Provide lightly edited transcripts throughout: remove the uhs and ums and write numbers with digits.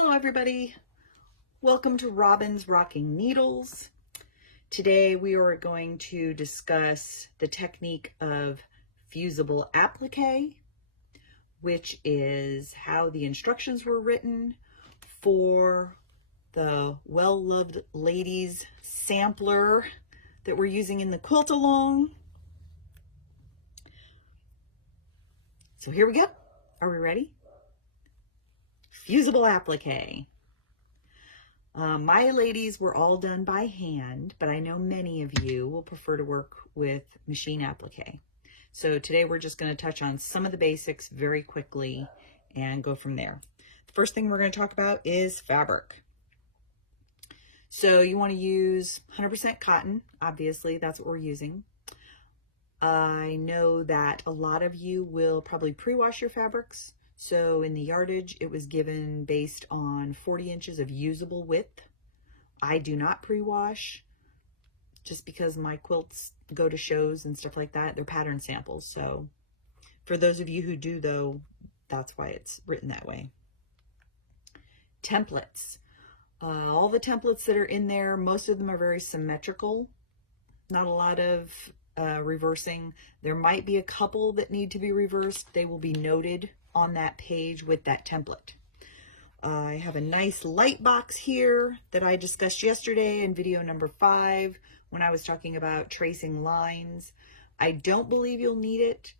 Hello everybody, welcome to Robin's Rocking Needles. Today we are going to discuss the technique of fusible applique, which is how the instructions were written for the well-loved ladies sampler that we're using in the quilt along. So here we go. Are we ready? Fusible applique. My ladies were all done by hand, but I know many of you will prefer to work with machine applique. So today we're just going to touch on some of the basics very quickly and go from there. The first thing we're going to talk about is fabric. So you want to use 100% cotton, obviously, that's what we're using. I know that a lot of you will probably pre-wash your fabrics. So in the yardage, it was given based on 40 inches of usable width. I do not pre-wash just because my quilts go to shows and stuff like that. They're pattern samples. So for those of you who do though, that's why it's written that way. Templates. All the templates that are in there, most of them are very symmetrical. Not a lot of reversing. There might be a couple that need to be reversed. They will be noted on that page with that template. I have a nice light box here that I discussed yesterday in video number 5 when I was talking about tracing lines. I don't believe you'll need it.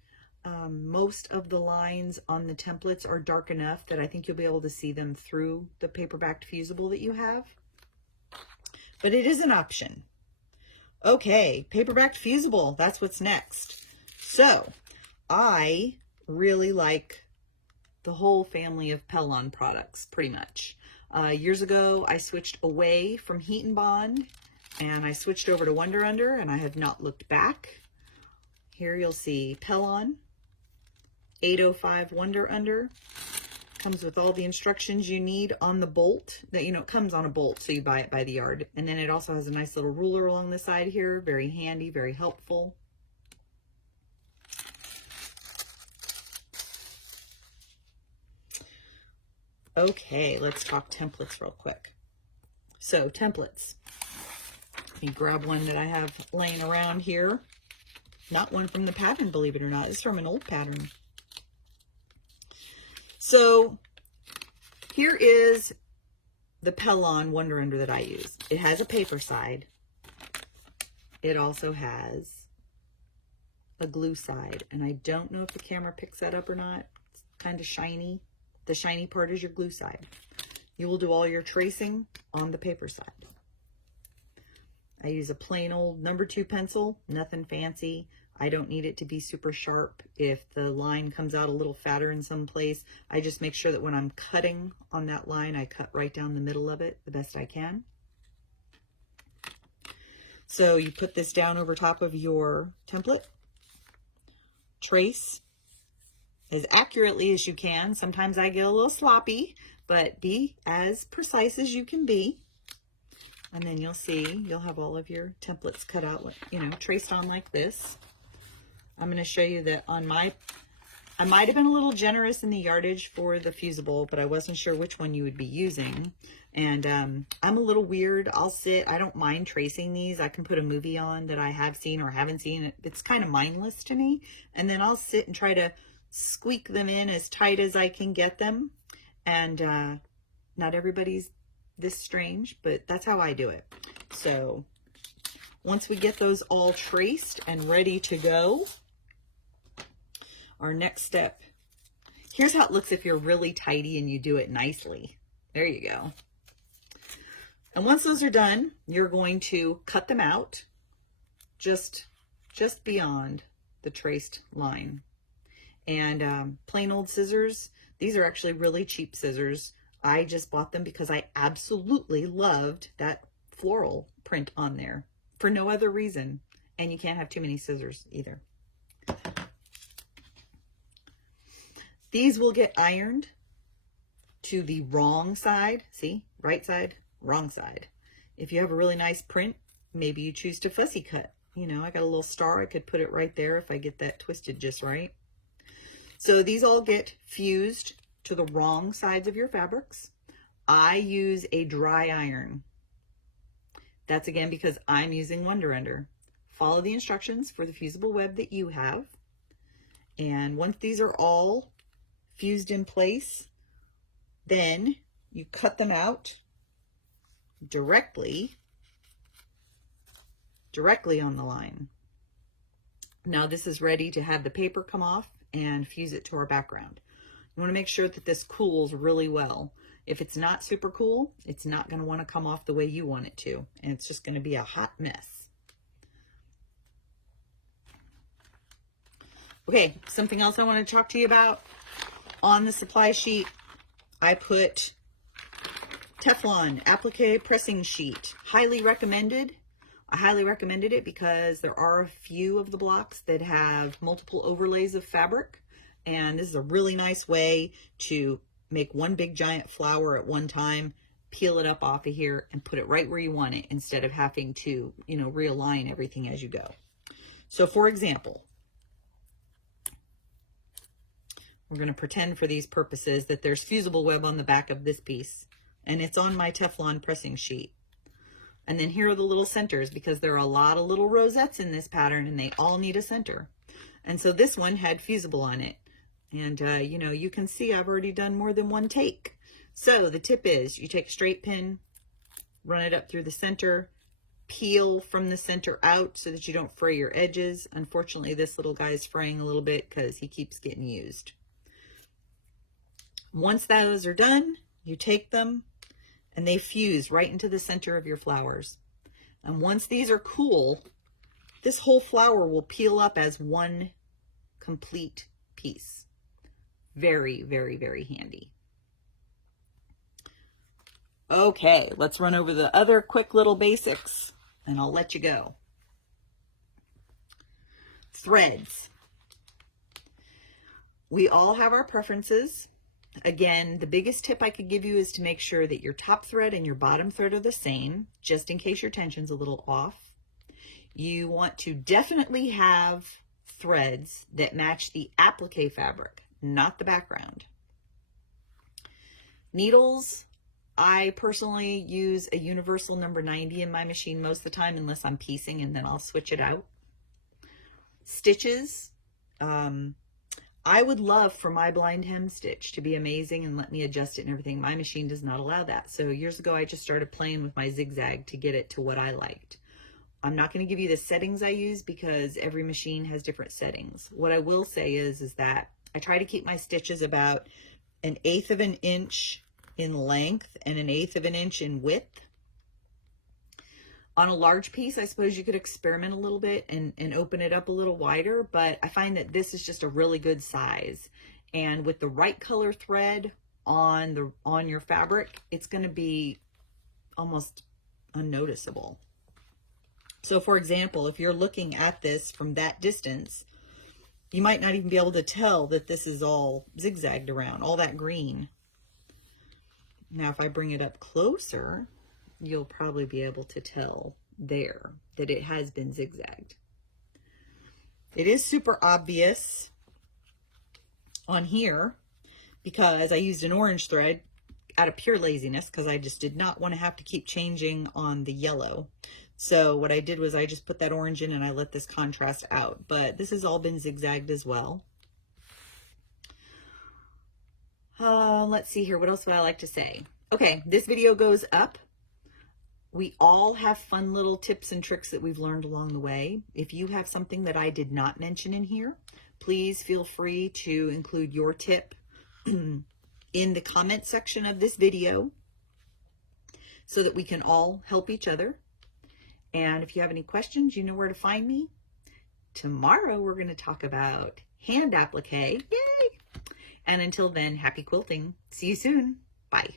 Most of the lines on the templates are dark enough that I think you'll be able to see them through the paper-backed fusible that you have. But it is an option. Okay, paper-backed fusible, that's what's next. So, I really like the whole family of Pello products, pretty much. Years ago, I switched away from Heat and Bond, and I switched over to Wonder Under, and I have not looked back. Here you'll see Pello 805 Wonder Under. Comes with all the instructions you need on the bolt. That, you know, it comes on a bolt, so you buy it by the yard. And then it also has a nice little ruler along the side here. Very handy, very helpful. Okay, let's talk templates real quick. So, templates. Let me grab one that I have laying around here. Not one from the pattern, believe it or not. It's from an old pattern. So, here is the Pello Wonder Under that I use. It has a paper side. It also has a glue side. And I don't know if the camera picks that up or not. It's kind of shiny. The shiny part is your glue side. You will do all your tracing on the paper side. I use a plain old number 2 pencil, nothing fancy. I don't need it to be super sharp. If the line comes out a little fatter in some place, I just make sure that when I'm cutting on that line, I cut right down the middle of it the best I can. So you put this down over top of your template, trace as accurately as you can. Sometimes I get a little sloppy, but be as precise as you can be. And then you'll see, you'll have all of your templates cut out, you know, traced on like this. I'm going to show you that on I might have been a little generous in the yardage for the fusible, but I wasn't sure which one you would be using. And I'm a little weird. I don't mind tracing these. I can put a movie on that I have seen or haven't seen. It's kind of mindless to me. And then I'll sit and try to squeak them in as tight as I can get them. And not everybody's this strange, but that's how I do it. So once we get those all traced and ready to go, our next step, here's how it looks if you're really tidy and you do it nicely. There you go. And once those are done, you're going to cut them out just beyond the traced line. And plain old scissors, these are actually really cheap scissors. I just bought them because I absolutely loved that floral print on there for no other reason. And you can't have too many scissors either. These will get ironed to the wrong side. See, right side, wrong side. If you have a really nice print, maybe you choose to fussy cut. You know, I got a little star. I could put it right there if I get that twisted just right. So these all get fused to the wrong sides of your fabrics. I use a dry iron. That's again because I'm using Wonder Ender. Follow the instructions for the fusible web that you have. And once these are all fused in place, then you cut them out directly on the line. Now this is ready to have the paper come off and fuse it to our background. You want to make sure that this cools really well. If it's not super cool, it's not going to want to come off the way you want it to, and it's just going to be a hot mess. Okay, something else I want to talk to you about. On the supply sheet, I put Teflon applique pressing sheet. Highly recommended. I highly recommended it because there are a few of the blocks that have multiple overlays of fabric, and this is a really nice way to make one big giant flower at one time, peel it up off of here and put it right where you want it instead of having to, realign everything as you go. So for example, we're going to pretend for these purposes that there's fusible web on the back of this piece, and it's on my Teflon pressing sheet. And then here are the little centers, because there are a lot of little rosettes in this pattern and they all need a center. And so this one had fusible on it. And, you can see I've already done more than one take. So the tip is you take a straight pin, run it up through the center, peel from the center out so that you don't fray your edges. Unfortunately, this little guy is fraying a little bit because he keeps getting used. Once those are done, you take them and they fuse right into the center of your flowers. And once these are cool, this whole flower will peel up as one complete piece. Very, very, very handy. Okay, let's run over the other quick little basics and I'll let you go. Threads. We all have our preferences. Again, the biggest tip I could give you is to make sure that your top thread and your bottom thread are the same, just in case your tension's a little off. You want to definitely have threads that match the applique fabric, not the background. Needles, I personally use a universal number 90 in my machine most of the time, unless I'm piecing, and then I'll switch it out. Stitches, I would love for my blind hem stitch to be amazing and let me adjust it and everything. My machine does not allow that. So years ago, I just started playing with my zigzag to get it to what I liked. I'm not going to give you the settings I use because every machine has different settings. What I will say is that I try to keep my stitches about 1/8 of an inch in length and 1/8 of an inch in width. On a large piece, I suppose you could experiment a little bit and open it up a little wider, but I find that this is just a really good size. And with the right color thread on your fabric, it's going to be almost unnoticeable. So for example, if you're looking at this from that distance, you might not even be able to tell that this is all zigzagged around, all that green. Now, if I bring it up closer, you'll probably be able to tell there that it has been zigzagged. It is super obvious on here because I used an orange thread out of pure laziness because I just did not want to have to keep changing on the yellow. So what I did was I just put that orange in and I let this contrast out, but this has all been zigzagged as well. Let's see here. What else would I like to say? Okay, this video goes up. We all have fun little tips and tricks that we've learned along the way. If you have something that I did not mention in here, please feel free to include your tip in the comment section of this video so that we can all help each other. And if you have any questions, you know where to find me. Tomorrow, we're going to talk about hand applique. Yay! And until then, happy quilting. See you soon. Bye.